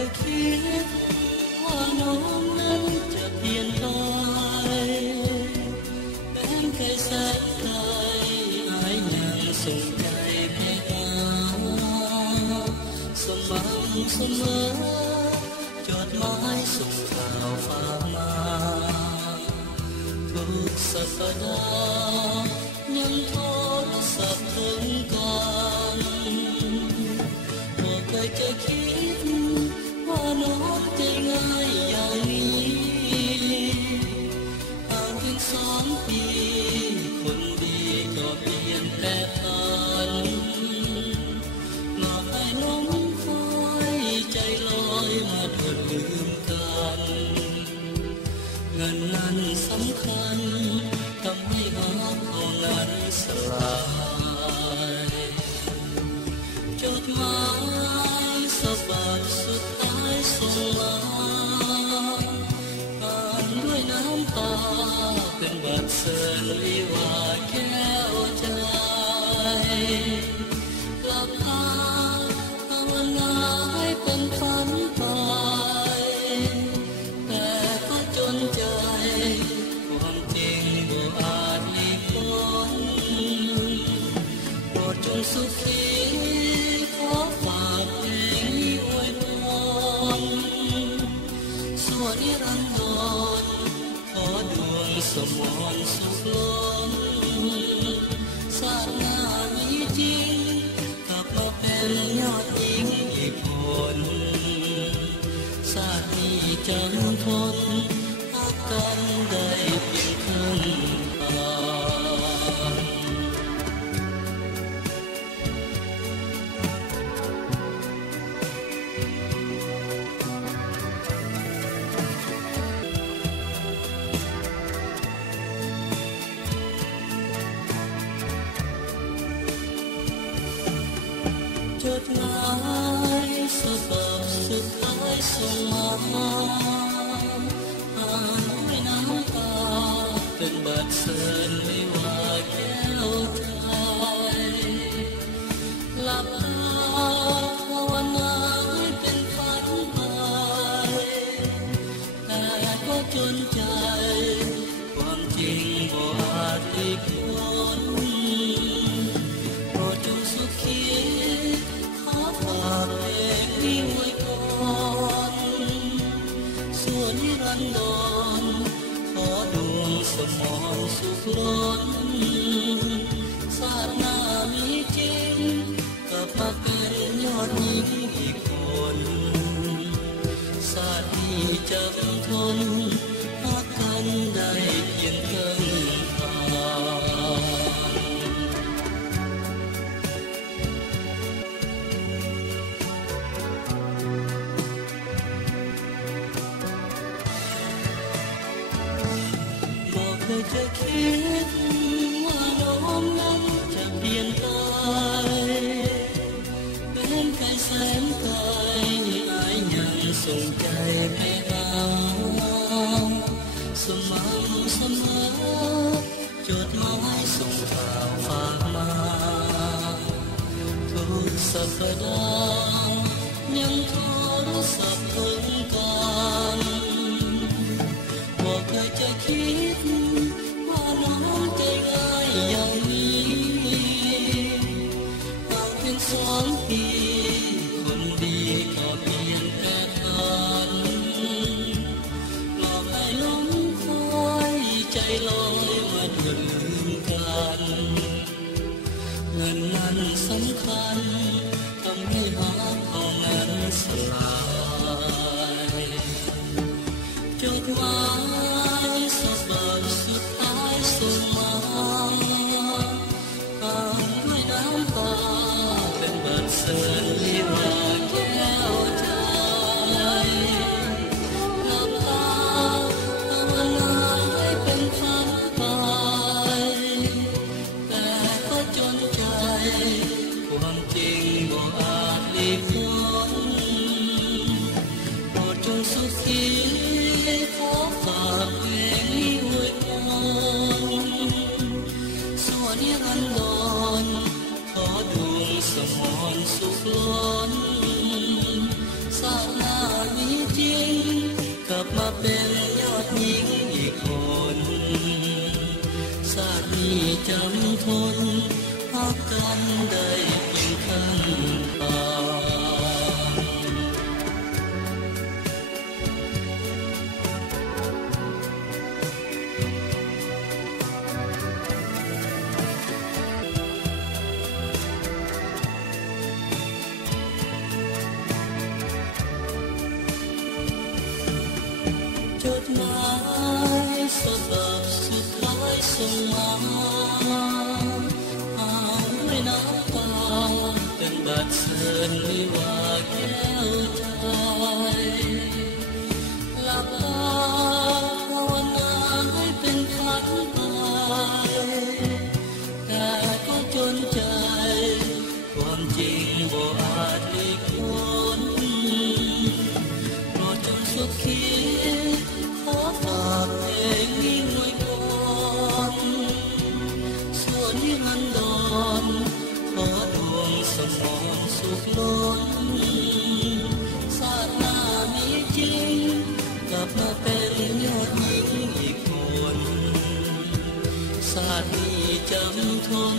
จะคิดว่าน้องนั้นจะเปลี่ยนไปแม้เคยแสนไกลหายยังส่งใจไปหาสม่ำเสมอจดหมายส่งข่าวฝากมาทุกสัปดาห์ยังโทรศัพท์ถึงกันบ่เคยจะคิดว่าน้องจะง่ายอย่างนี้ห่างถึง2 ปีคนดีก็เปลี่ยนแปลผันหลอกให้หลงไฟใจลอยมาโดนลืมกันเงินนั้นสำคัญทำให้รักเรานั้นสลายจดหมายฉบับสุดท้ายส่งมาอ่านด้วยน้ำตาเป็นบทเสรีว่าแก้วใจหลับตาภาวนาให้เป็นฝันไปแต่ก็จนใจความจริงบ่อาจหลีกพ้นโปรดจงสุขีขอฝากเพลงนี้อวยพรสวนิรันดรขอดวงสมรสุขล้นชาติหน้ามีจริงกลับมาเป็นยอดหญิงอีกคนชาตินี้จะทนรักกันได้เพียงครึ่งทางจดหมายฉบับสุดท้ายส่งมาอ่านด้วยน้ำตาเป็นบทเสรีว่าแก้วใจหลับตาภาวนาให้เป็นฝันไปแต่ก็จนใจความจริงบ่อาจหลีกพ้นโปรดจงสุขีขอฝากเพลงนี้ไว้ก่อนส่วนนิรันดรขอดวงสมรสุขล้นชาติหน้ามีจริงกลับมาเป็นยอดหญิงอีกคนชาตินี้จะทนรักกันได้เพียงครึ่งทางบอกเคยจะคิดว่าน้องนั้นจะเปลี่ยนไปเป็นใครแสนไกลหายยังส่งใจไปหาสม่ำเสมอจดหมายส่งข่าวฝากมาทุกสัปดาห์ยังโทรศัพท์ถึงกันบอกเคยจะคิดว่าน้องใจง่ายอย่างนี้ห่างถึง2 ปีคนดีก็เปลี่ยนแปลผันหลอกให้หลงไฟใจลอยมาโดนลืมกันเงินนั้นสำคัญทำให้รักเรานั้นสลายจดหมายฉบับสุดท้ายส่งมาอ่านด้วยน้ำตาเป็นบทเสรีว่าแก้วใจหลับตาภาวนาให้เป็นฝันไปแต่ก็จนใจความจริงบ่อาจหลีกพ้นโปรดจงสุขีขอฝากเพลงนี้ไว้ก่อนสวนิรันดรขอดวงสมรสุขล้นชาติหน้า ลับมาเป็นยอดหญิงอีกคนชาตินี้จำทนพักกันได้เพียงข้างตาจดหมายฉบับสุดท้ายส่งมาอ่านด้วยน้ำตาเป็นบาดเชิญวิวาแก้วใจหลับตาภาวนาให้เป็นฝันไปแต่ก็จนใจความจริงบ่อาจหลีกพ้นโปรดจงสุขีขอฝากเพลงนี้ไว้ก่อนส่วนนิรันดรขอดวงสมรสุขล้นชาติหน้ามีจริงกลับมาเป็นยอดหญิงอีกคนชาตินี้จำทน